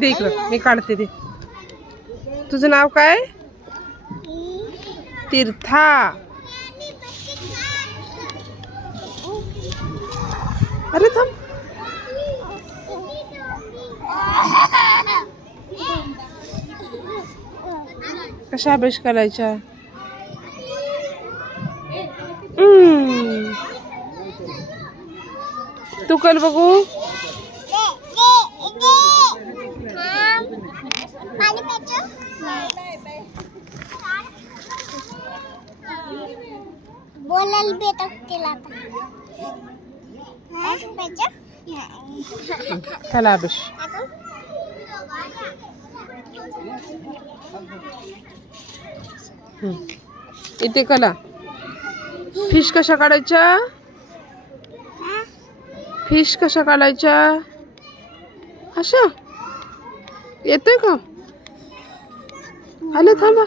दे इकडं, मी काढते ते. तुझं नाव काय? तीर्था. अरे थांब. कशा अभ्यास करायचा? तू कर बघू. बोलायला भेटत तिला चला अभ्यास. इथे कला. फिश कशा काढायच्या? फिश कशा काढायच्या? अशा येतोय का? आले थांबा.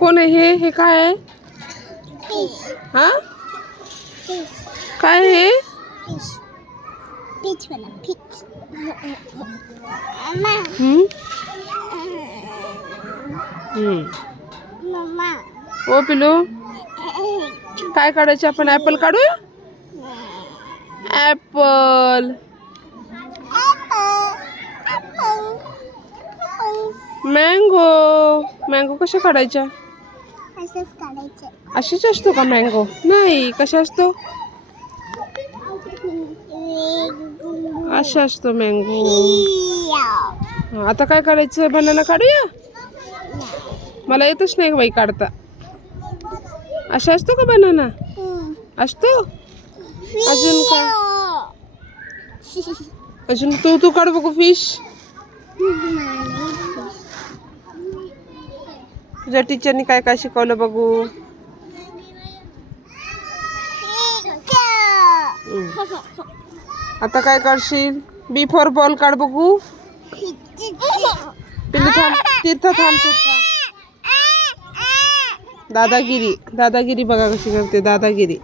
कोण आहे हे? काय आहे? हा काय हे? पीच वाला पीच. मम्मा ओ पिलू, काय काढायचं आपण? ऍपल काढूया. ऍपल. मँगो. मँगो कशा काढायच्या? असंच काढायचं. अशीच असतो का मँगो? नाही, कशा असतो? अशा असतो मँगो. आता काय काढायचं? बनाना काढूया. मला येतच नाही बाई काढता. अशा असतो का बनाना? असतो. अजून काय? अजून तू काढ बघू फिश. तुझ्या टीचरनी काय काय शिकवलं बघू. आता काय करशील? बी फॉर बॉल काढ बघू. पिल्लू थांब. तीर्थ थांब. दादागिरी. दादागिरी बघा कशी करते. दादागिरी.